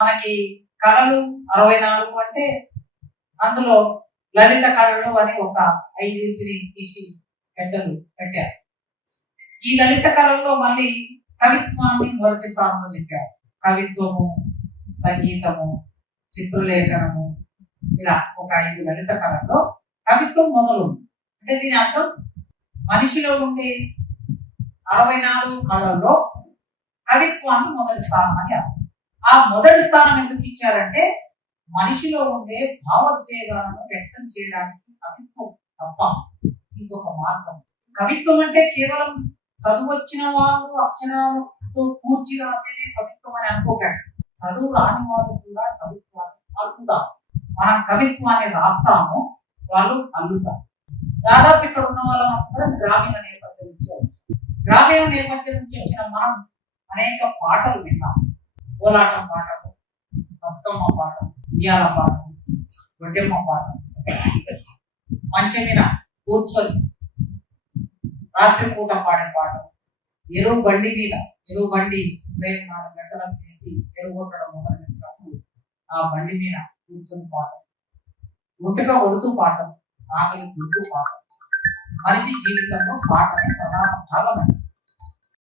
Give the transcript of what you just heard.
మనకి కళలు 64 అంటే అందులో లలిత కళలు అని ఒక 5 తీసి పెద్దలు పెట్టారు. ఈ లలిత కళల్లో మళ్ళీ కవిత్వాన్ని మొదటి స్థానంలో చెప్పారు. కవిత్వము, సంగీతము, చిత్రలేఖనము, ఇలా ఒక 5 లలిత కళల్లో కవిత్వం మొదలు. అంటే దీని అర్థం మనిషిలో ఉండే 64 కళల్లో కవిత్వాన్ని మొదటి స్థానం అని అర్థం. ఆ మొదటి స్థానం ఎందుకు ఇచ్చారంటే మనిషిలో ఉండే భావోద్వేగాలను వ్యక్తం చేయడానికి కవిత్వం తప్ప ఇంకొక మార్గం. కవిత్వం అంటే కేవలం చదువు వచ్చిన వాళ్ళు అక్షరాలతో కూర్చి రాసేదే కవిత్వం అని అనుకోకండి. చదువు రాని వారు కూడా కవిత్వాన్ని అల్లుతారు. మనం కవిత్వాన్ని రాస్తాము, వాళ్ళు అల్లుతారు. దాదాపు ఇక్కడ ఉన్న వాళ్ళందరం గ్రామీణ నేపథ్యం నుంచి వచ్చారు. గ్రామీణ నేపథ్యం నుంచి వచ్చిన మనం అనేక పాటలు విన్నాం. కోలాటం పాటలు, బతుకమ్మ పాటలు, ఉయ్యాల పాటలు, గొడ్డెమ్మ పాటలు, మంచం మీద కూర్చొని రాత్రిపూట పాడే పాటలు, ఎరువు బండి 24 గంటలకు వేసి ఎరువు కొట్టడం మొదలుపెట్టినప్పుడు ఆ బండి మీద కూర్చొని పాటలు, గుట్టుగా కొడుతూ పాటలు, ఆకలి గుర్తు పాటలు. మనిషి జీవితంలో పాటనే ప్రధాన భాగం.